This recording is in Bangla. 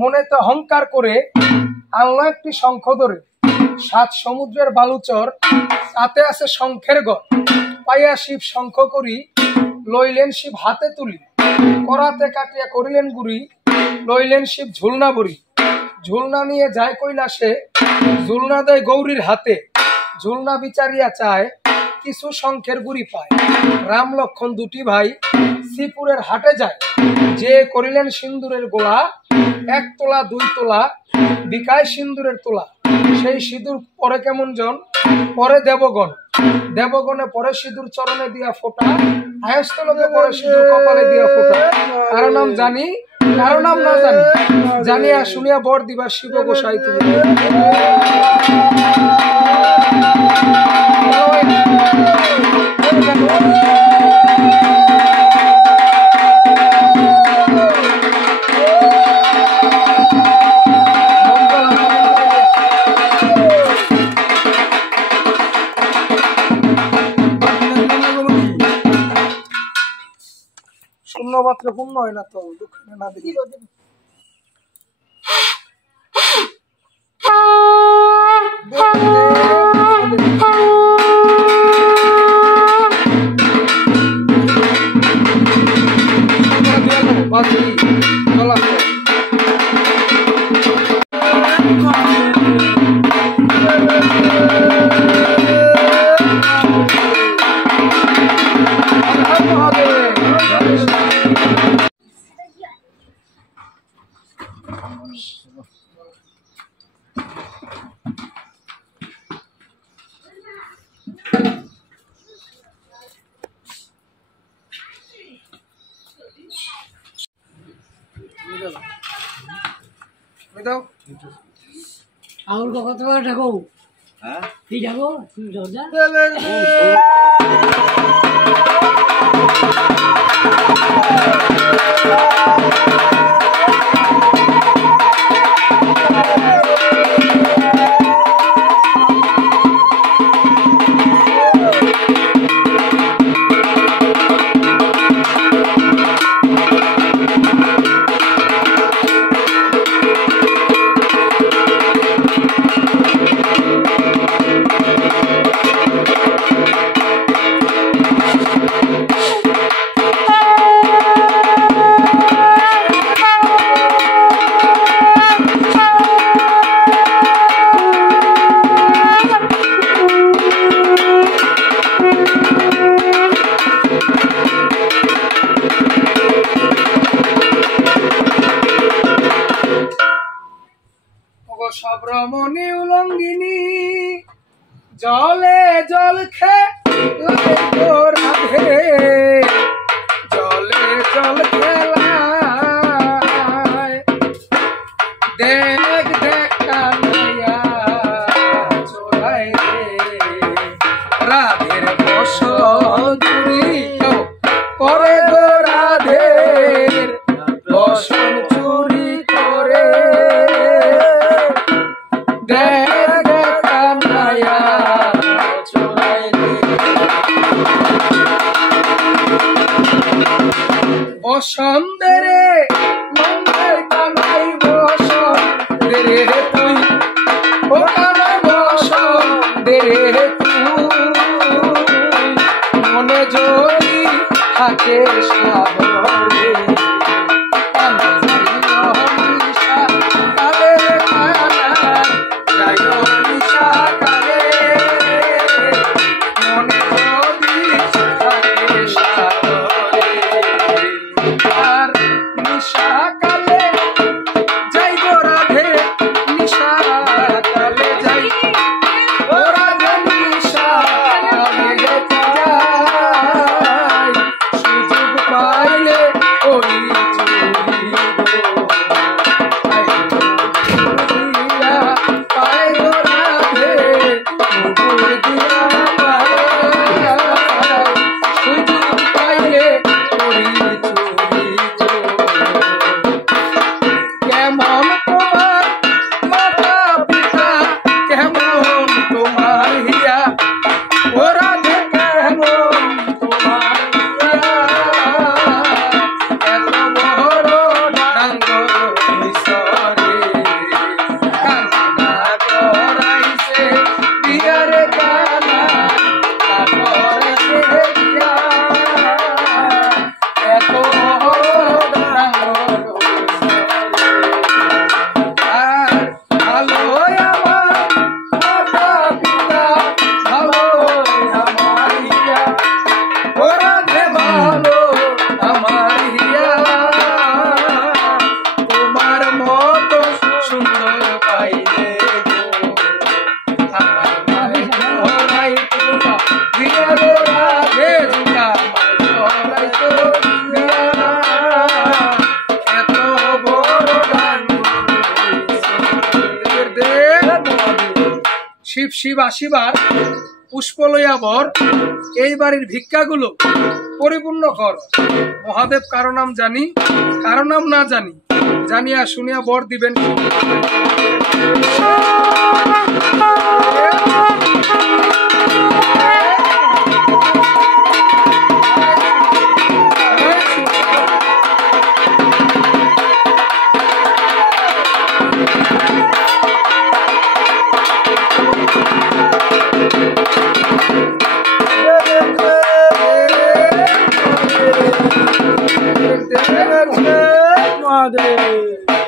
মনেতে অহংকার করে আনলো একটি শঙ্খ ধরে, 7 সমুদ্রের বালুচর তাতে আছে শঙ্খের গড়। পাইয়া শিব শঙ্খ করি, লইলেন শিব হাতে তুলি, করাতে কাটিয়া করিলেন গুড়ি, লইলেন শিব ঝুলনা বুড়ি। ঝুলনা নিয়ে যায় কৈলাসে, ঝুলনা দেয় গৌরীর হাতে, ঝুলনা বিচারিয়া চায় কিছু শঙ্খের গুড়ি পায়। রাম লক্ষণ দুটি ভাই শ্রীপুরের হাটে যায়, যে করিলেন সিন্দুরের গোলা, 1 তোলা 2 তোলা বিকায় সিন্দুরের তোলা। সেই সিঁদুর পরে কেমন জন, পরে দেবগণ, দেবগণে পরে সিঁদুর চরণে দিয়া ফোটা, আয়স্তলকে পরে সিঁদুর কপালে দিয়া ফোটা। কারো নাম জানি কারো নাম না জানি, জানিয়া শুনিয়া বর দিবা শিব গোসাই তুমি। শূন্য মাত্র পূর্ণ হয় না তো, দুঃখে না দেখি আউল কত টাকা ডাকো? হ্যাঁ কি ডাকো? তুমি দরজা সব্রমণী উলঙ্গিনী, জলে জল খেলা রাধে, জলে জল খেলায় দেখ দেখ কানাইয়া চোরাই রে, রাধের বসন চুরি করে গো, রাধের বসন চুরি করে বসন্তেরে মনের কানাই বসন্তেরে তুই, ও কানাই বসন্তেরে তুই, মনে যদি থাকে সাবরে শিব আসিবার পুষ্প লইয়া বর, এই বাড়ির ভিক্ষাগুলো পরিপূর্ণ কর। মহাদেব কারো নাম জানি, কারো নাম না জানি, জানিয়া শুনিয়া বর দিবেন। মহাদেব